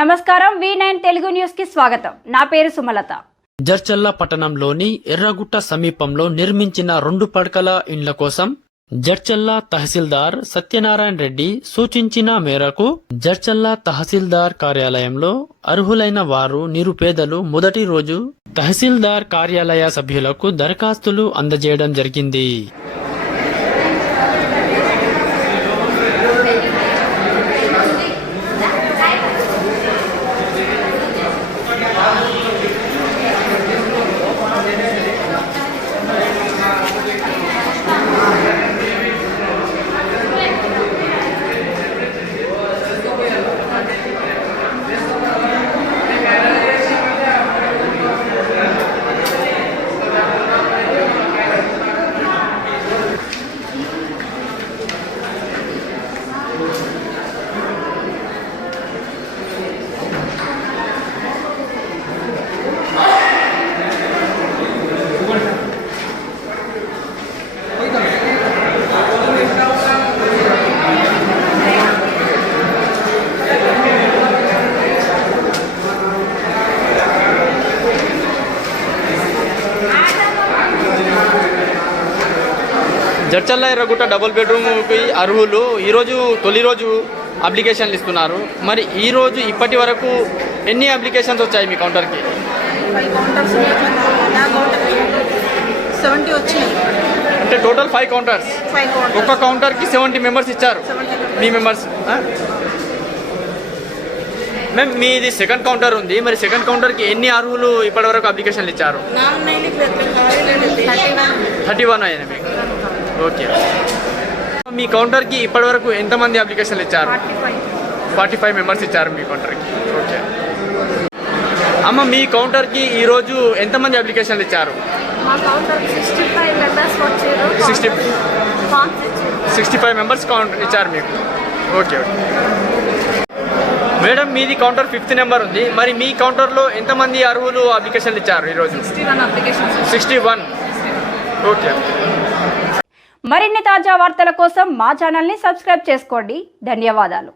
నమస్కారం V9 Telugu news కి స్వాగతం. నా పేరు సుమలత. జడ్చర్ల పట్టణంలోని ఎర్రగుట్ట సమీపంలో నిర్మించిన 2 పడకల ఇండ్ల కోసం జడ్చర్ల తహసీల్దార్ సత్యనారాయణ రెడ్డి సూచించిన మేరకు జడ్చర్ల తహసీల్దార్ కార్యాలయంలో అర్హులైన వారు నిరుపేదలు మొదటి రోజు తహసీల్దార్ కార్యాలయ సభ్యులకు దరఖాస్తులు అందజేయడం జరిగింది. జడ్చర్ల ఎర్రగుట్ట డబుల్ బెడ్రూమ్కి అర్హులు ఈరోజు తొలి రోజు అప్లికేషన్లు ఇస్తున్నారు. మరి ఈరోజు ఇప్పటి వరకు ఎన్ని అప్లికేషన్స్ వచ్చాయి మీ కౌంటర్కి? 70 వచ్చినాయి. అంటే టోటల్ 5 కౌంటర్స్. ఒక్క కౌంటర్కి 70 మెంబర్స్ ఇచ్చారు. మీ మెంబర్స్ మ్యామ్, మీది సెకండ్ కౌంటర్ ఉంది. మరి సెకండ్ కౌంటర్కి ఎన్ని అర్హులు ఇప్పటి వరకు అప్లికేషన్లు ఇచ్చారు? 31 అయినా మీకు. ఓకే, మీ కౌంటర్కి ఇప్పటి వరకు ఎంతమంది అప్లికేషన్లు ఇచ్చారు? 45 మెంబర్స్ ఇచ్చారు మీ కౌంటర్కి. ఓకే అమ్మ, మీ కౌంటర్కి ఈరోజు ఎంతమంది అప్లికేషన్లు ఇచ్చారు? 65 మెంబర్స్ కౌంటర్ ఇచ్చారు మీకు. ఓకే ఓకే మేడం, మీది కౌంటర్ 5th నెంబర్ ఉంది. మరి మీ కౌంటర్లో ఎంతమంది అర్హులు అప్లికేషన్లు ఇచ్చారు ఈరోజు? 61. ఓకే. మరిన్ని తాజా వార్తల కోసం మా ఛానల్ని సబ్స్క్రైబ్ చేసుకోండి. ధన్యవాదాలు.